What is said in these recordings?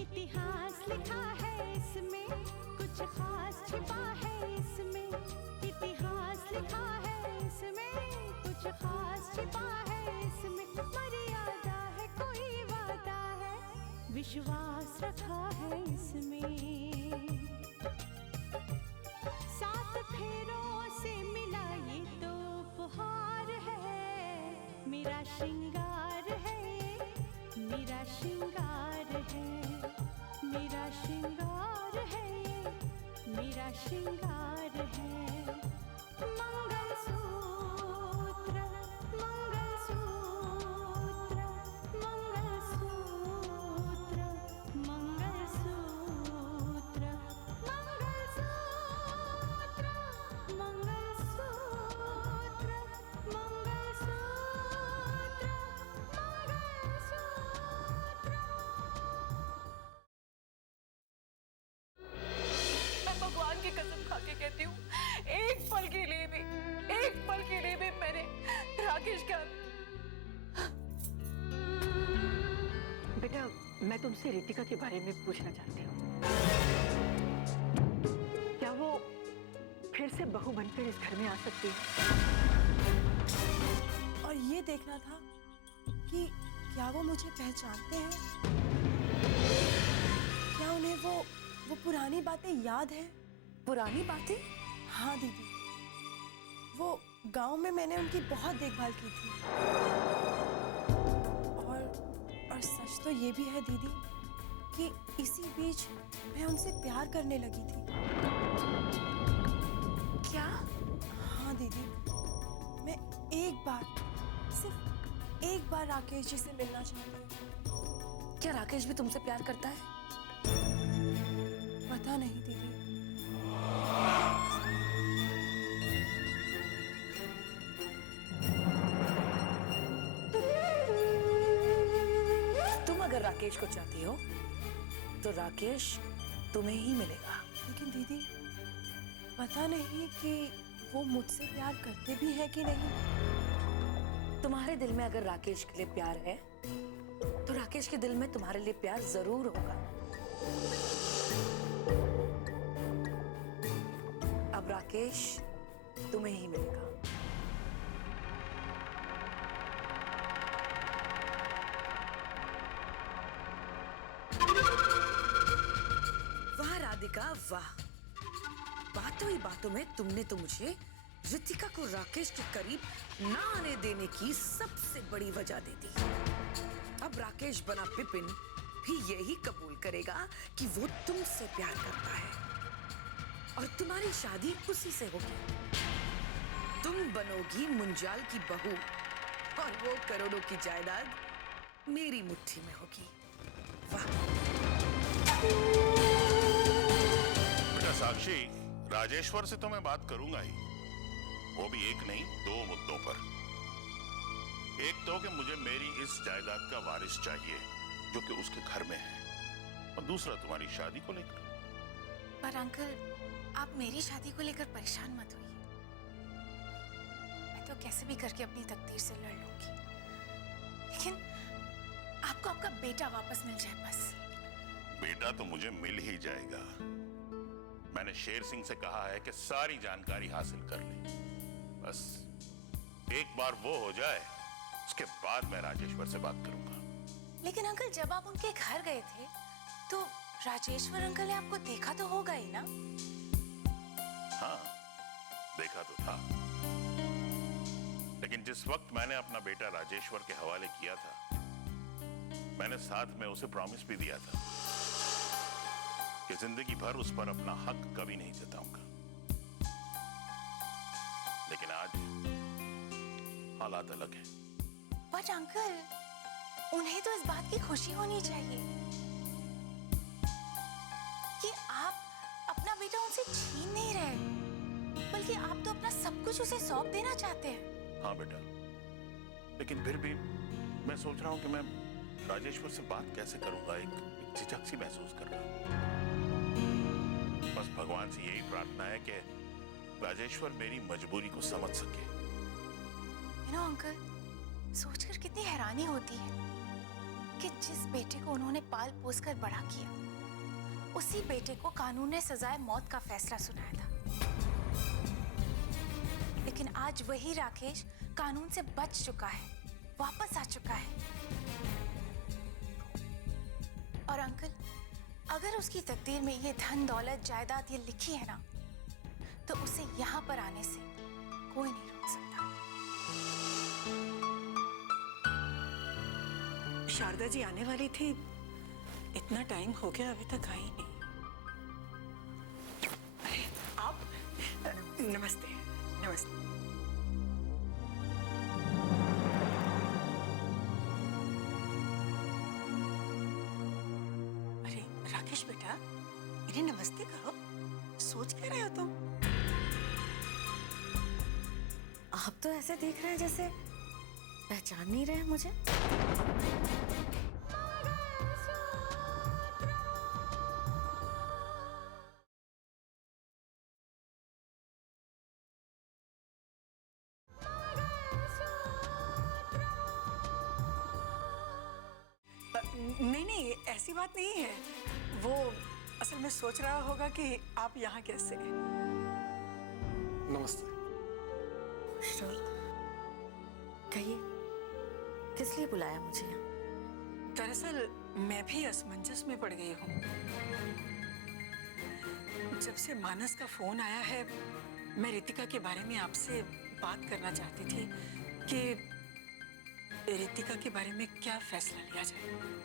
इतिहास लिखा है इसमें, कुछ खास छिपा है इसमें। इतिहास लिखा है इसमें, कुछ खास छिपा है इसमें। मर्यादा है, कोई वादा है, विश्वास रखा है इसमें। सात फेरों से मिला ये तो उपहार है, मेरा श्रृंगार है, मेरा श्रृंगार है, मेरा श्रृंगार है, मेरा श्रृंगार है। मंगलसूत्र, मंगलसूत्र, मंगलसूत्र, मंगलसूत्र, मंगलसूत्र, मंगलसूत्र, मैं भगवान की कसम खा के कहती हूँ, एक पल के लिए भी मैंने राकेश का। बेटा, मैं तुमसे रितिका के बारे में पूछना चाहती हूँ। क्या वो फिर से बहू बनकर इस घर में आ सकती है? और ये देखना था कि क्या वो मुझे पहचानते हैं, क्या उन्हें वो पुरानी बातें याद है। पुरानी बातें? हाँ दीदी, वो गांव में मैंने उनकी बहुत देखभाल की थी। और सच तो ये भी है दीदी कि इसी बीच मैं उनसे प्यार करने लगी थी। क्या? हाँ दीदी, मैं एक बार, सिर्फ एक बार राकेश जी से मिलना चाहती हूँ। क्या राकेश भी तुमसे प्यार करता है? पता नहीं दीदी। तुम अगर राकेश को चाहती हो तो राकेश तुम्हें ही मिलेगा। लेकिन दीदी, पता नहीं कि वो मुझसे प्यार करते भी हैं कि नहीं। तुम्हारे दिल में अगर राकेश के लिए प्यार है तो राकेश के दिल में तुम्हारे लिए प्यार जरूर होगा। अब राकेश तुम्हें ही मिलेगा। वाह राधिका वाह, बातों ही बातों में तुमने तो मुझे रितिका को राकेश के करीब ना आने देने की सबसे बड़ी वजह दे दी। अब राकेश बना पिपिन भी यही कबूल करेगा कि वो तुमसे प्यार करता है और तुम्हारी शादी उसी से होगी। तुम बनोगी मुंजाल की बहू और वो करोड़ों की जायदाद मेरी मुट्ठी में होगी। वाह बेटा साक्षी, राजेश्वर से तो मैं बात करूंगा ही, वो भी एक नहीं दो मुद्दों पर। एक तो कि मुझे मेरी इस जायदाद का वारिस चाहिए जो कि उसके घर में है, और दूसरा तुम्हारी शादी को लेकर। पर अंकल, आप मेरी शादी को लेकर परेशान मत होइए। मैं तो कैसे भी करके अपनी तकदीर से लड़ लूंगी, लेकिन आपको आपका बेटा वापस मिल जाए बस। बेटा तो मुझे मिल ही जाएगा। मैंने शेर सिंह से कहा है कि सारी जानकारी हासिल कर ले, बस एक बार वो हो जाए उसके बाद मैं राजेश्वर से बात करूंगा। लेकिन अंकल, जब आप उनके घर गए थे तो राजेश्वर अंकल ने आपको देखा तो होगा ही ना? हाँ, देखा तो था, लेकिन जिस वक्त मैंने अपना बेटा राजेश्वर के हवाले किया था, मैंने साथ में उसे प्रॉमिस भी दिया था कि जिंदगी भर उस पर अपना हक कभी नहीं जताऊंगा। लेकिन आज हालात अलग है। बट अंकल, उन्हें तो इस बात की खुशी होनी चाहिए कि आप अपना बेटा उनसे छीन नहीं रहे, बल्कि आप तो अपना सब कुछ उसे सौंप देना चाहते हैं। हाँ बेटा, लेकिन फिर भी मैं सोच रहा हूं कि मैं राजेश्वर से बात कैसे करूंगा। एक झिझक सी महसूस कर रहा हूं। बस भगवान से यही प्रार्थना है कि राजेश्वर मेरी मजबूरी को समझ सके। अंकल, सोचकर कितनी हैरानी होती है कि जिस बेटे को उन्होंने पाल पोस कर बड़ा किया, उसी बेटे को कानून ने सजाए मौत का फैसला सुनाया था। लेकिन आज वही राकेश कानून से बच चुका है, वापस आ चुका है। और अंकल, अगर उसकी तकदीर में ये धन दौलत जायदाद ये लिखी है ना, तो उसे यहाँ पर आने से कोई नहीं रोक सकता। शारदा जी आने वाली थी, इतना टाइम हो गया अभी तक आई नहीं। अरे आप, नमस्ते नमस्ते। अरे राकेश बेटा, इन्हें नमस्ते करो। सोच क्या रहे हो तुम? आप तो ऐसे देख रहे हैं जैसे पहचान नहीं रहे मुझे। नहीं नहीं, ऐसी बात नहीं है। वो असल में सोच रहा होगा कि आप यहाँ कैसे। नमस्ते। कहिए, किस लिए बुलाया मुझे यहाँ? दरअसल मैं भी असमंजस में पड़ गई हूँ। जब से मानस का फोन आया है, मैं रितिका के बारे में आपसे बात करना चाहती थी कि रितिका के बारे में क्या फैसला लिया जाए।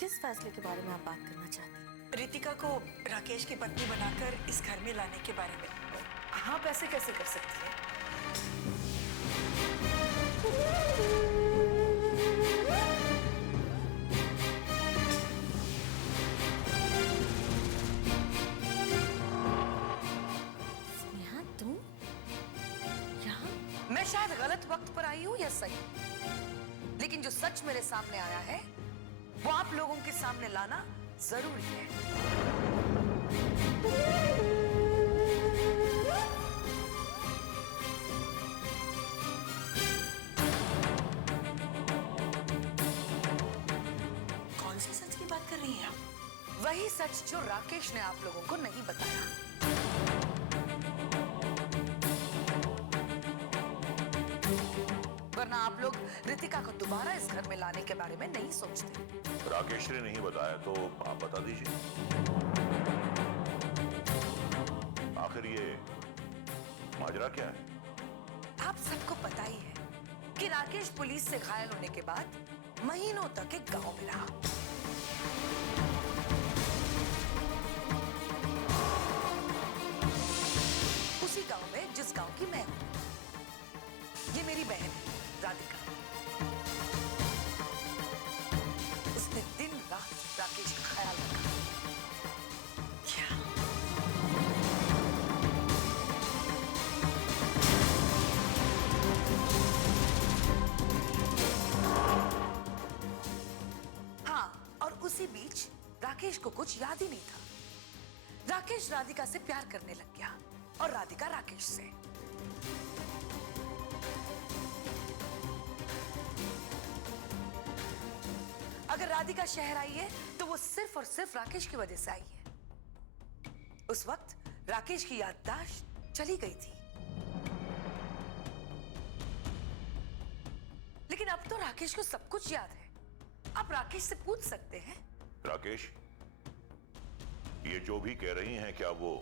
किस फैसले के बारे में आप बात करना चाहती हैं? रितिका को राकेश की पत्नी बनाकर इस घर में लाने के बारे में। आप ऐसे कैसे कर सकती हैं? स्नेहा, तुम यहाँ? मैं शायद गलत वक्त पर आई हूँ या सही, लेकिन जो सच मेरे सामने आया है वो आप लोगों के सामने लाना जरूरी है। कौन सी सच की बात कर रही हैं आप? वही सच जो राकेश ने आप लोगों को नहीं बताया। वरना आप लोग रितिका को दोबारा इस घर में लाने के बारे में नहीं सोचते। राकेश ने नहीं बताया तो आप बता दीजिए। आखिर ये माजरा क्या है? आप सबको पता ही है कि राकेश पुलिस से घायल होने के बाद महीनों तक एक गांव में रहा। उसी गांव में जिस गांव की मैं हूं। ये मेरी बहन है राधिका। उसने दिन रात राकेश का ख्याल रखा। क्या? हाँ, और उसी बीच राकेश को कुछ याद ही नहीं था। राकेश राधिका से प्यार करने लग गया और राधिका राकेश से। अगर राधिका शहर आई है तो वो सिर्फ और सिर्फ राकेश की वजह से आई है। उस वक्त राकेश की याददाश्त चली गई थी, लेकिन अब तो राकेश को सब कुछ याद है। आप राकेश से पूछ सकते हैं। राकेश, ये जो भी कह रही हैं क्या वो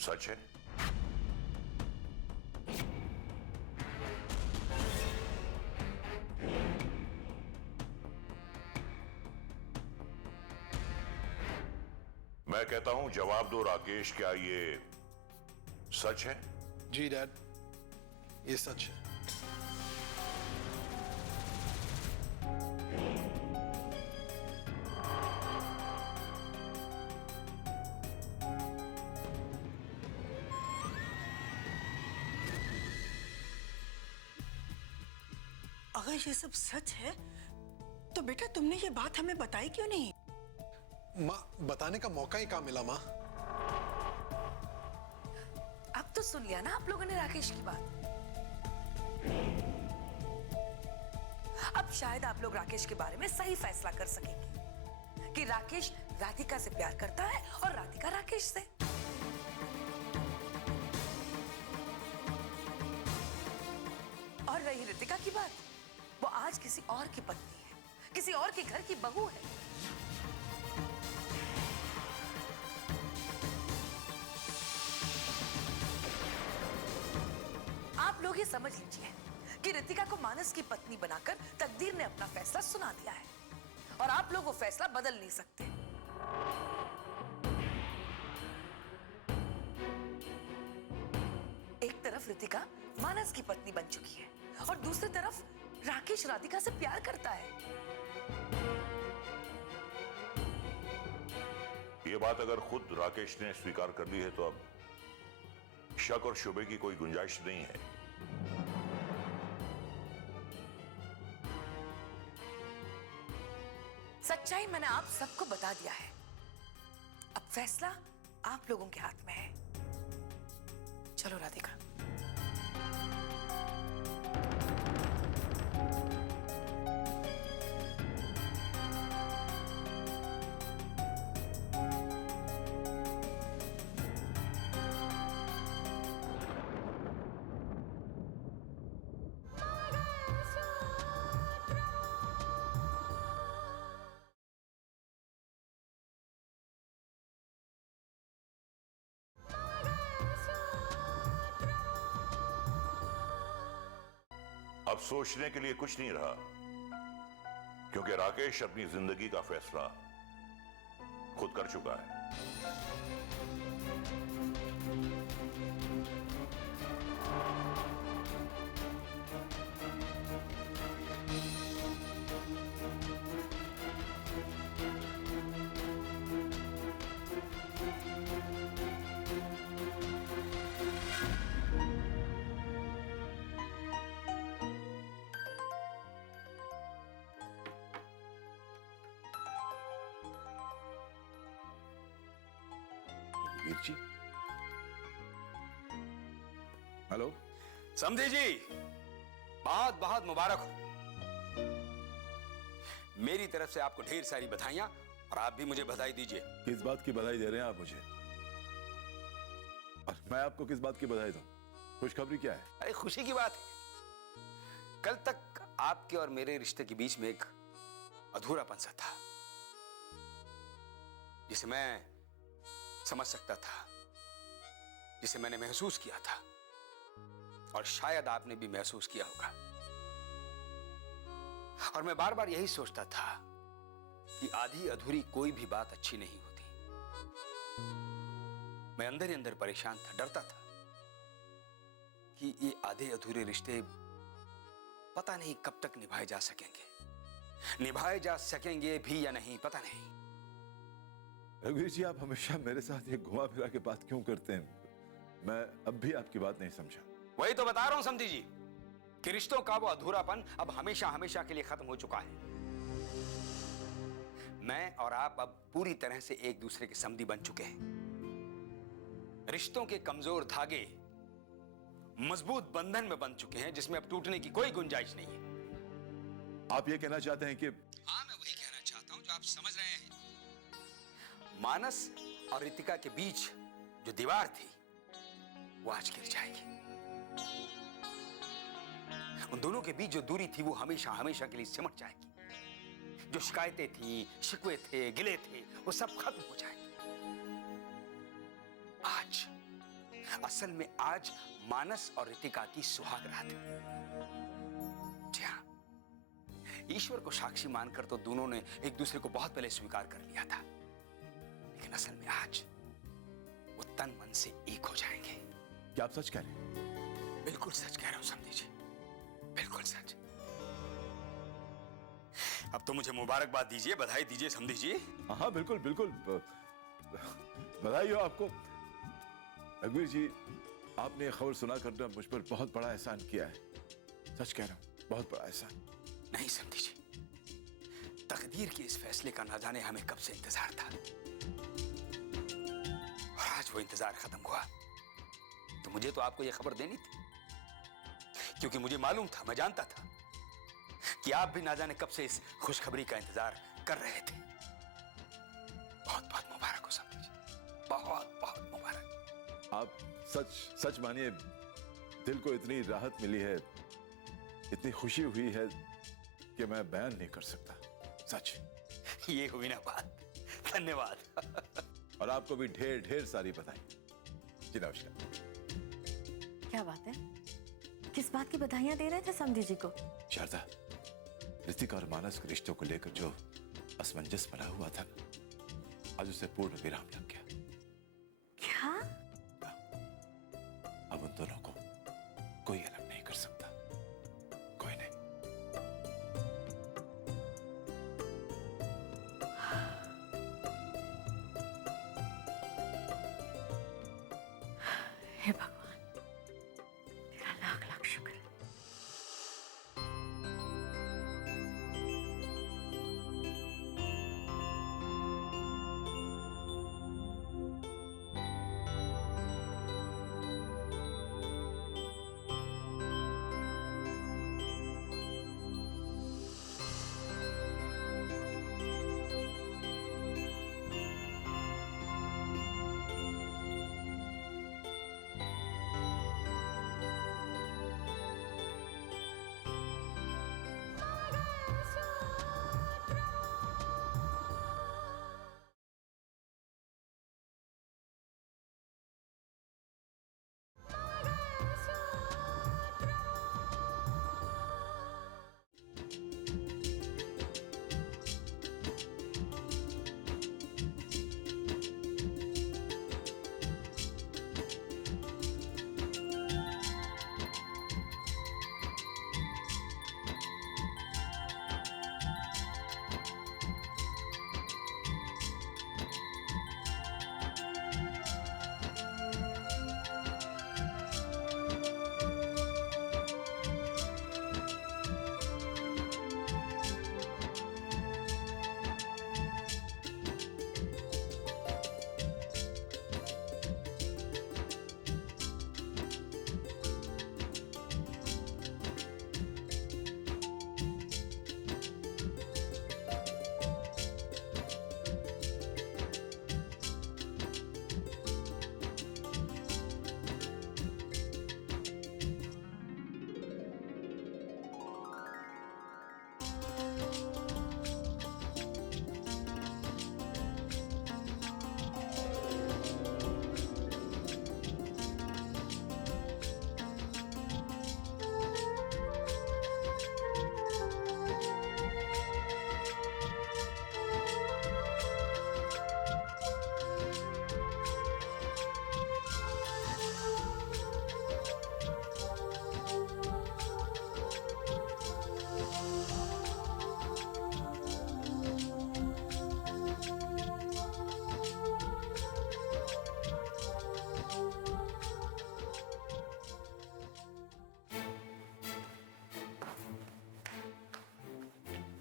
सच है? मैं कहता हूं जवाब दो राकेश, क्या ये सच है? जी डैड, ये सच है। अगर ये सब सच है तो बेटा तुमने ये बात हमें बताई क्यों नहीं? माँ, बताने का मौका ही कहाँ मिला माँ? अब तो सुन लिया ना आप लोगों ने राकेश की बात। अब शायद आप लोग राकेश के बारे में सही फैसला कर सकेंगे कि राकेश राधिका से प्यार करता है और राधिका राकेश से। और रही रितिका की बात, वो आज किसी और की पत्नी है, किसी और के घर की बहू है। आप लोग ये समझ लीजिए कि रितिका को मानस की पत्नी बनाकर तकदीर ने अपना फैसला सुना दिया है और आप लोग वो फैसला बदल नहीं सकते। एक तरफ रितिका मानस की पत्नी बन चुकी है और दूसरी तरफ राकेश राधिका से प्यार करता है। ये बात अगर खुद राकेश ने स्वीकार कर ली है तो अब शक और शुबे की कोई गुंजाइश नहीं है। सच्चाई मैंने आप सबको बता दिया है। अब फैसला आप लोगों के हाथ में है। चलो राधिका। अब सोचने के लिए कुछ नहीं रहा, क्योंकि राकेश अपनी जिंदगी का फैसला खुद कर चुका है। वीर जी, हेलो। समधी जी, बहुत बहुत मुबारक हो। मेरी तरफ से आपको ढेर सारी बधाइयां और आप भी मुझे बधाई दीजिए। किस बात की बधाई दे रहे हैं आप मुझे? और मैं आपको किस बात की बधाई दूं? खुशखबरी क्या है? अरे खुशी की बात है। कल तक आपके और मेरे रिश्ते के बीच में एक अधूरापन सा था, जिसे मैं समझ सकता था, जिसे मैंने महसूस किया था और शायद आपने भी महसूस किया होगा। और मैं बार बार यही सोचता था कि आधी अधूरी कोई भी बात अच्छी नहीं होती। मैं अंदर ही अंदर परेशान था, डरता था कि ये आधे अधूरे रिश्ते पता नहीं कब तक निभाए जा सकेंगे भी या नहीं, पता नहीं। रघुवीर जी, आप हमेशा मेरे साथ ये घुमा फिरा के बात क्यों करते हैं? मैं अब भी आपकी बात नहीं समझा। वही तो बता रहा हूं समधी जी कि रिश्तों का वो अधूरापन अब हमेशा हमेशा के लिए खत्म हो चुका है। मैं और आप अब पूरी तरह से एक दूसरे के समधी बन चुके हैं। रिश्तों के कमजोर धागे मजबूत बंधन में बन चुके हैं, जिसमें अब टूटने की कोई गुंजाइश नहीं है। आप ये कहना चाहते हैं कि? हाँ, मैं वही कहना चाहता हूं जो आप समझ रहे हैं। मानस और रितिका के बीच जो दीवार थी वो आज गिर जाएगी। उन दोनों के बीच जो दूरी थी वो हमेशा हमेशा के लिए सिमट जाएगी। जो शिकायतें थी, शिकवे थे, गिले थे, वो सब खत्म हो जाएंगे। आज, असल में आज मानस और रितिका की सुहाग रात है। जी हाँ, ईश्वर को साक्षी मानकर तो दोनों ने एक दूसरे को बहुत पहले स्वीकार कर लिया था, लेकिन असल में आज वो तन मन से एक हो जाएंगे। क्या आप सच कह रहे हैं? बिल्कुल सच कह रहा हूं समधी जी, बिल्कुल सच। अब तो मुझे मुबारकबाद दीजिए, बधाई दीजिए समधी जी। हाँ बिल्कुल बिल्कुल, बधाई हो आपको। रघुवीर जी, आपने ये खबर सुना कर मुझ पर बहुत बड़ा एहसान किया है। सच कह रहा हूं, बहुत बड़ा एहसान। नहीं समधी जी, तकदीर के इस फैसले का ना जाने हमें कब से इंतजार था, और आज वो इंतजार खत्म हुआ। तो मुझे तो आपको ये खबर देनी थी, क्योंकि मुझे मालूम था, मैं जानता था कि आप भी ना जाने कब से इस खुशखबरी का इंतजार कर रहे थे। बहुत बहुत मुबारक हो समधी जी, बहुत बहुत मुबारक। आप सच सच मानिए, दिल को इतनी राहत मिली है, इतनी खुशी हुई है कि मैं बयान नहीं कर सकता। सच। ये हुई ना बात। धन्यवाद। और आपको भी ढेर ढेर सारी बधाई। जी नमस्कार। क्या बात है, किस बात की बधाइयां दे रहे थे समधी जी को? शारदा, ऋतिका और मानस के रिश्तों को लेकर जो असमंजस बना हुआ था, आज उसे पूर्ण विराम लग गया। क्या? अब उन दोनों को कोई अलग नहीं कर सकता, कोई नहीं। हे भगवान, तेरा लाख लाख शुक्र।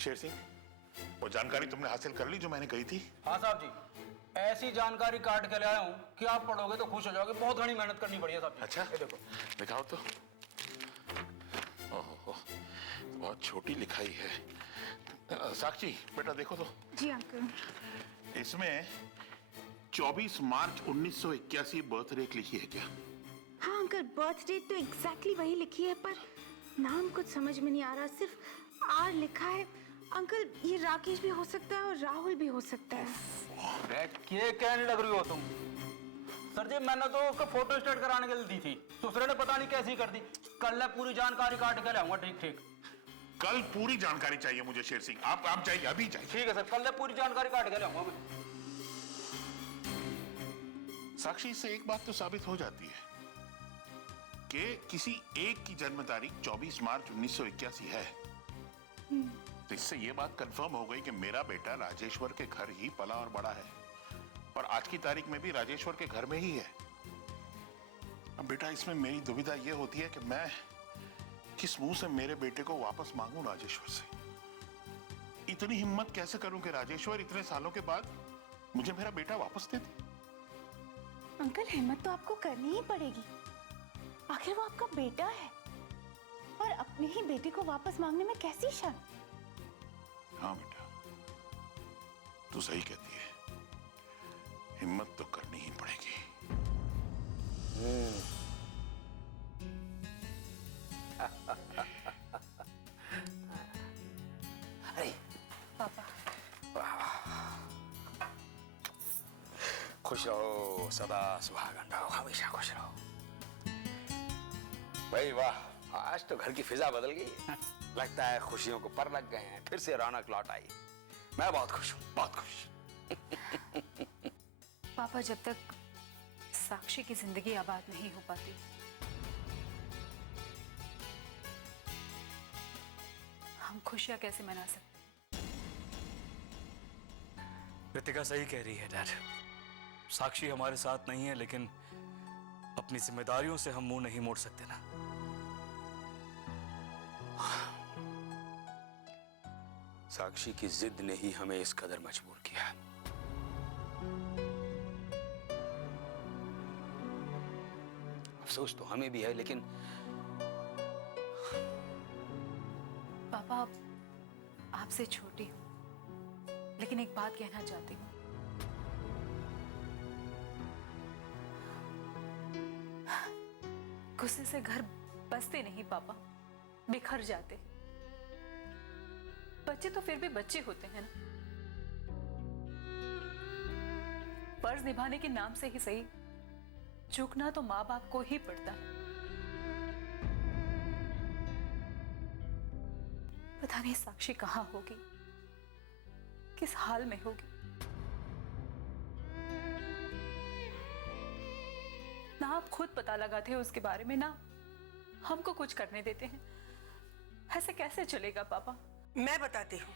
शेर सिंह, वो जानकारी तुमने हासिल कर ली जो मैंने कही थी? हाँ साहब जी, ऐसी जानकारी काट के ले आया हूँ कि आप पढ़ोगे तो खुश हो जाओगे। बहुत घनी मेहनत करनी पड़ी है साहब जी। अच्छा, ये देखो। दिखाओ तो। ओहो, बहुत छोटी लिखाई है। साक्षी बेटा देखो तो। जी अंकल। इसमें 24 मार्च 1981 बर्थ डेट लिखी है क्या? हाँ अंकल, बर्थ डेट तो एग्जैक्टली वही लिखी है, पर नाम कुछ समझ में नहीं आ रहा, सिर्फ आर लिखा है। अंकल, ये राकेश भी हो सकता है और राहुल भी हो सकता है। क्या कहने लग रही हो तुम? सर जी, मैंने तो उसको फोटो स्टेट कराने के लिए दी थी, दूसरे ने पता नहीं कैसी कर दी। कल पूरी जानकारी काट के लाऊंगा। ठीक ठीक। कल पूरी जानकारी चाहिए मुझे शेर सिंह। आप चाहिए, अभी चाहिए। ठीक है सर, कल पूरी जानकारी काट के लाऊंगा मैं। साक्षी, इससे एक बात तो साबित हो जाती है कि किसी एक की जन्म तारीख 24 मार्च 1981 है। तो इससे ये बात कंफर्म हो गई कि मेरा बेटा राजेश्वर के घर ही पला और बड़ा है, और आज की तारीख में भी राजेश्वर के घर में ही है। अब बेटा, इसमें मेरी दुविधा ये होती है कि मैं किस मुंह से मेरे बेटे को वापस मांगूं राजेश्वर से। इतनी हिम्मत कैसे करूं कि राजेश्वर इतने सालों के बाद मुझे मेरा बेटा वापस दे दे। अंकल, हिम्मत तो आपको करनी ही पड़ेगी, आखिर वो आपका बेटा है, और अपने ही बेटे को वापस मांगने में कैसी शर्म। हाँ बेटा, तू सही कहती है, हिम्मत तो करनी ही पड़ेगी। अरे पापा, खुश रहो, सदा सुहागन रहो, हमेशा खुश रहो। भाई वाह, आज तो घर की फिजा बदल गई। लगता है खुशियों को पर लग गए हैं, फिर से रौनक लौट आई। मैं बहुत खुश हूँ, बहुत खुश। पापा, जब तक साक्षी की जिंदगी आबाद नहीं हो पाती, हम खुशियां कैसे मना सकते? रितिका सही कह रही है डैड। साक्षी हमारे साथ नहीं है, लेकिन अपनी जिम्मेदारियों से हम मुंह नहीं मोड़ सकते ना। साक्षी की जिद ने ही हमें इस कदर मजबूर किया। अफसोस तो हमें भी है, लेकिन पापा, आपसे छोटी हूं, लेकिन एक बात कहना चाहती हूँ। गुस्से से घर बसते नहीं पापा, बिखर जाते। बच्चे तो फिर भी बच्चे होते हैं ना। फर्ज निभाने के नाम से ही सही, झुकना तो माँ बाप को ही पड़ता है। पता नहीं साक्षी कहाँ होगी, किस हाल में होगी। ना आप खुद पता लगाते हो उसके बारे में, ना हमको कुछ करने देते हैं। ऐसे कैसे चलेगा पापा? मैं बताती हूँ।